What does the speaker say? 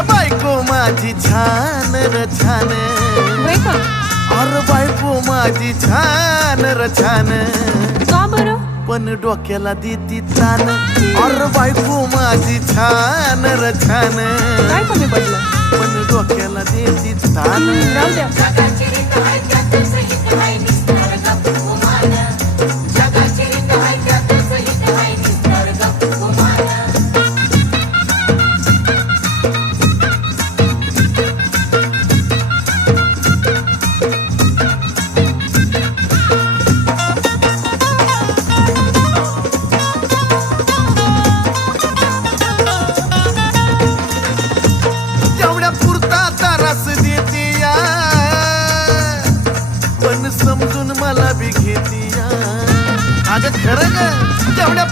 हे बायको माझी छान र छान, होय का? अरे बायको माझी छान र छान, का बरं? पण डोक्याला देती तान. अरे बायको माझी छान र छान, काय कमी पडलं? पण डोक्याला देती तान. राहू द्या. तेवढ्या पुरता तारास देती या, पण समजून मला बी घेती या. अगं खरं ग, तेवढ्या